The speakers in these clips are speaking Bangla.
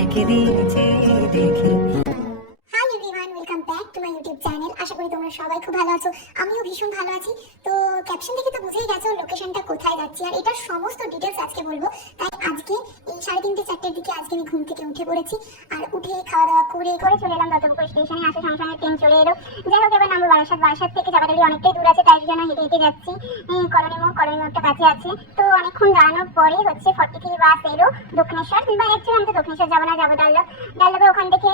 High everyone, welcome back to my YouTube channel. আশা করি তোমরা সবাই খুব ভালো আছো, আমিও ভীষণ ভালো আছি। তো ক্যাপশন দেখে তো বুঝেই গেছো লোকেশনটা কোথায় যাচ্ছি, আর এটার সমস্ত ডিটেলস আজকে বলবো। তাই আজকে এই 3:30-4টের দিকে আজকে আমি ঘুম থেকে উঠে পড়েছি, আর উঠে খাওয়া দাওয়া করে চলে এলাম দত্তপুকুর স্টেশনে। আসে সঙ্গে সঙ্গে ট্রেন চলে এলো। যাই হোক, এবার নামবো বারাসাত থেকে। যাবাটালি অনেকটাই দূর আছে, তাই জন্য হেঁটে হেঁটে যাচ্ছি। কলোনি মোড়টা কাছে আছে, তো অনেকক্ষণ দাঁড়ানোর পরে হচ্ছে 43 বাস এলো দক্ষিণেশ্বর। বা অ্যাকচুয়ালি আমি তো দক্ষিণেশ্বর যাবো না, যাবো ডাল্লভে। ওখান থেকে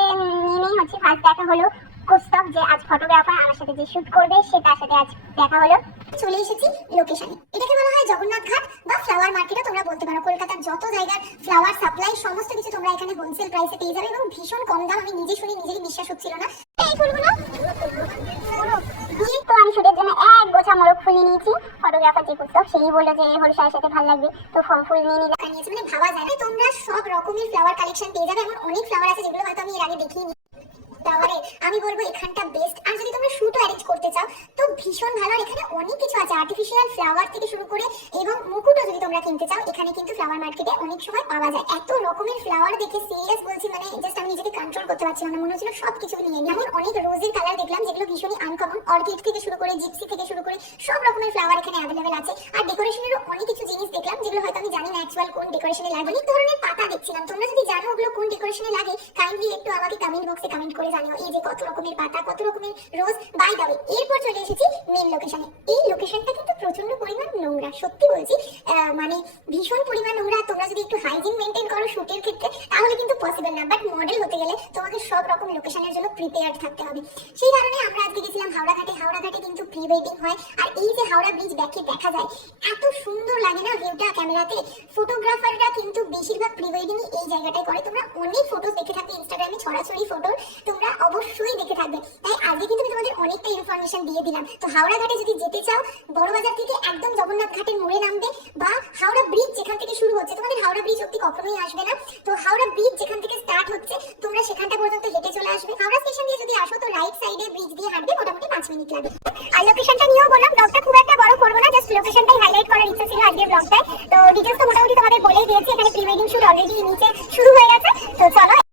নেমেই হচ্ছে ফার্স্ট দেখা হলো কোস্টক, যে আজ ফটোগ্রাফার আমার সাথে যে শুট করবে সে, তার সাথে আজ দেখা হলো। চলে এসেছি লোকেশনে। এটাকে বলা হয় জগন্নাথ ঘাট বা ফ্লাওয়ার মার্কেটও তোমরা বলতে পারো। কলকাতার যত জায়গার ফ্লাওয়ার সাপ্লাই সমস্ত কিছু তোমরা এখানে হোলসেল প্রাইসে পেয়ে যাবে, এবং ভীষণ কম দাম। আমি নিজে শুনে নিজেরই বিশ্বাস হচ্ছিল না। এই ফুলগুলো তো আমি শুটের জন্য এক গোছা মোরগ ফুল নিয়েছি। ফটোগ্রাফার যে কোস্টক সেই বললো যে হলুদ শাড়ির সাথে ভালো লাগবে, তো ফুল নিয়ে নিলাম। নিয়েছি মানে ভাবা যায় না, তোমরা সব রকমের ফ্লাওয়ার কালেকশন পেয়ে যাবে। এমন অনেক ফ্লাওয়ার আছে যেগুলো হয়তো আমি এর আগে দেখিনি। ফ্লাওয়ারে আমি বলবো এখানটা বেস্ট। আর যদি তোমরা শুটও অ্যারেঞ্জ করতে চাও তো ভীষণ ভালো। আর এখানে অনেক কিছু আছে, আর্টিফিশিয়াল ফ্লাওয়ার থেকে শুরু করে, এবং মুকুটও যদি তোমরা কিনতে চাও এখানে কিন্তু ফ্লাওয়ার মার্কেটে অনেক সময় পাওয়া যায়। এত রকমের ফ্লাওয়ার দেখে সিরিয়াস বলছি, মানে জাস্ট আমি নিজেকে কন্ট্রোল করতে পারছিলাম না, মনে হচ্ছিল সবকিছু নিয়ে নিই। এমন অনেক রোজের কালার দেখলাম যেগুলো ভীষণই আনকমন। অর্কিড থেকে শুরু করে, জিপসি থেকে শুরু করে সব রকমের ফ্লাওয়ার এখানে অ্যাভেলেবেল আছে। আর ডেকোরেশনেরও অনেক কিছু জিনিস দেখলাম যেগুলো হয়তো আমি জানি না অ্যাকচুয়াল কোন ডেকোরেশনে লাগে। অনেক ধরনের পাতা দেখছিলাম, তোমরা যদি জানো ওগুলো কোন ডেকোরেশনে লাগে কাইন্ডলি একটু আমাকে কমেন্ট বক্সে কমেন্ট করে জানিও। এই যে কত রকমের পাতা, কত রকমের রোজ। বাই দ্য ওয়ে, এরপর চলে এসেছি মেন লোকেশনে। এই লোকেশনটা কিন্তু প্রচন্ড পরিমাণ নোংরা, সত্যি বলছি, মানে ভীষণ পরিমাণ নোংরা। তোমরা যদি একটু হাইজিন মেনটেন করো শুটের ক্ষেত্রে তাহলে কিন্তু পসিবল না, বাট মডেল হতে গেলে তোমাকে সব রকম লোকেশনের জন্য প্রিপেয়ার্ড থাকতে হবে। সেই কারণে আমরা আজকে গেছিলাম হাওড়াঘাটে। হাওড়াঘাটে কিন্তু প্রি ওয়েডিং হয়, আর এই যে হাওড়া ব্রিজ ব্যাকে দেখা যায়, এত সুন্দর লাগে না ভিউটা ক্যামেরাতে। ফটোগ্রাফাররা কিন্তু বেশিরভাগ প্রি ওয়েডিং এই জায়গাটায় করে। তোমরা অনেক ফটো দেখে থাকবে ইনস্টাগ্রামে, ছড়াছড়ি ফটো তোমরা অবশ্যই দেখে থাকবে। তাই আজকে কিন্তু আমি তোমাদের অনেকটা ইনফরমেশন দিয়ে দিলাম। তো হাওড়া ঘাটে যদি যেতে চাও, বড়বাজার থেকে একদম জগন্নাথ ঘাটের মোড়ে নামবে, বা হাওড়া ব্রিজ যেখান থেকে শুরু হচ্ছে, তোমাদের হাওড়া ব্রিজ অব্দি কখনোই আসবে না। তো হাওড়া ব্রিজ যেখান থেকে স্টার্ট হচ্ছে তোমরা সেখানটা পর্যন্ত হেঁটে চলে আসবে। হাওড়া স্টেশন দিয়ে যদি আসো তো রাইট সাইডে ব্রিজ দিয়ে হাঁটবে, মোটামুটি 5 মিনিট লাগবে। আর লোকেশনটা নিয়েও বললাম, ব্লগটা খুব একটা বড় করবো না, জাস্ট লোকেশনটাই হাইলাইট করার ইচ্ছা ছিল আজকের ব্লগটায়। তো ডিটেলস তো মোটামুটি তোমাদের বলেই দিয়েছি। এখানে প্রি ওয়েডিং শুট অলরেডি নিচে শুরু হয়ে গেছে, তো চলো।